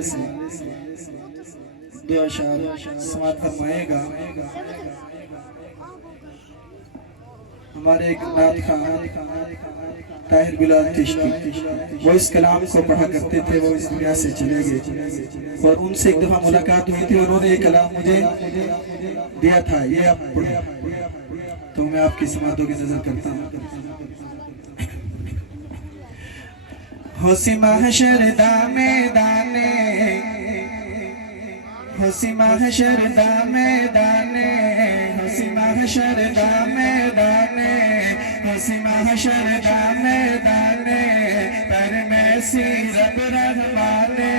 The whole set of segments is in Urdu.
حوالے سے دو اشعار سماعت فرمائے گا۔ ہمارے ایک نعت خواہاں طاہر بلال چشتی وہ اس کلام کو پڑھا کرتے تھے، وہ اس دنیا سے چلے گئے، اور ان سے ایک دفعہ ملاقات ہوئی تھی، انہوں نے یہ کلام مجھے دیا تھا، یہ آپ پڑھیں، تو میں آپ کی سماعتوں کی نظر کرتا ہوں۔ حسی محشر دا میدانے، حسی محشر دا میدانے، حسی محشر دا میدانے، حسی محشر دا میدانے، پر میں سی رب رحمانے،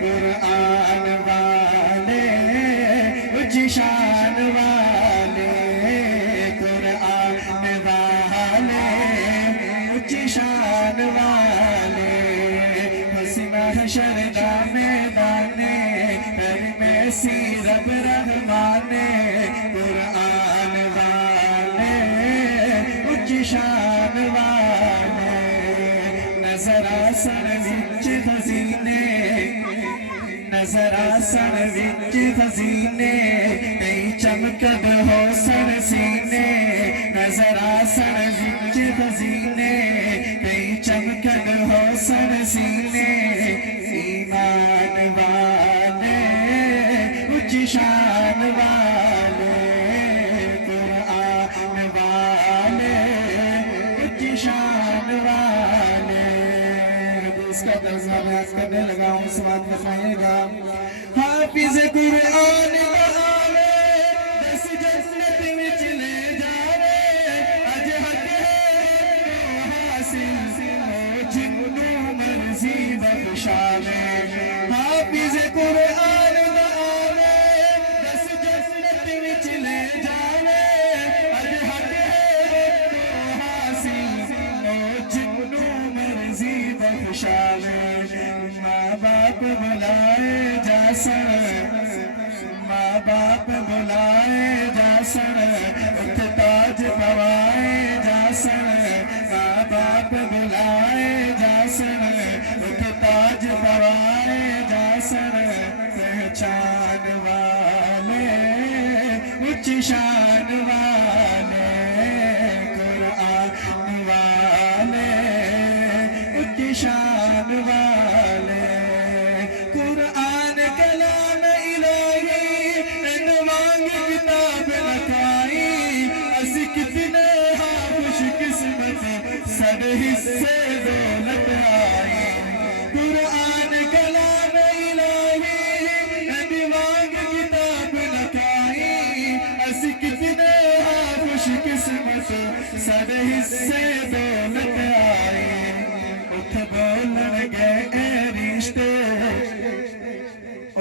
قرآن والے اچھی شان والے، قرآن والے اچھی شان والے، حسی محشر دا میدانے، پر میں سی رب رحمانے، قرآن والے اچھی شان والے، نظر آسن وچ خزینے، نظر آسن وچ خزینے، کئی چمکد ہو سر سینے، نظر آسن وچ خزینے، کئی چمکد ہو سر سینے، ایمان والے اچھی شان والے، قرآن والے اچھی شان والے، اس کا درجہ بیان کرنے لگا ہوں، سماعت فرمائے گا۔ حافظ قرآن بہاوے دس جنت وچ لے جاوے، اج حق ہے حاصل جنوں مرضی بخشاوے، حافظ قرآن بہاوے دس جنت وچ لے جاوے، اج حق ہے حاصل جنوں مرضی بخشاوے، ماں باپ بلائے جا سن، ماں باپ بلائے جا سن، اتھ تاج پوائے جا سن، ماں باپ بلائے جا سن، اتھ تاج پوائے جا سن، پہچان والے اچھی شان والے، قرآن والے اچھی شان والے، قرآن کلام الہی انوانگ کتاب لکھائی، اسی کتنے ہاں خوش قسمت سر حصے دولت آئی، قرآن کلام الہی انوانگ کتاب لکھائی، اسی کتنے ہاں خوش قسمت سر حصے دولت آئی، اتھ بولن گئے اے رشتے،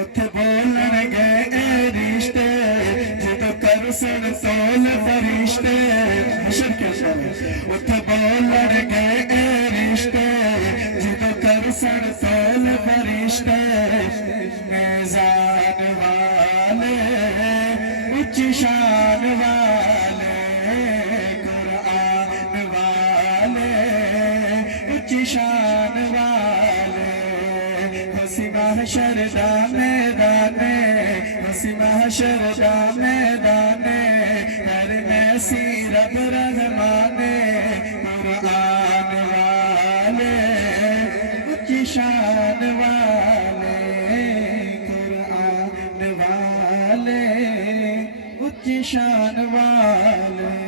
اتھ بولن گئے اے رشتے، جدو کر سن تول فرشتے، حشر کے شاہ، اتھ بولن گئے اے رشتے، جدو کر سن تول فرشتے، میزان والے اچھی شان والے، قرآن والے اچھی شان والے، حسی محشر دا میدانے، حسی محشر دا میدانے، پر میں سی رب رحمانے، قرآن والے اچھی شان والے، قرآن والے اچھی شان والے۔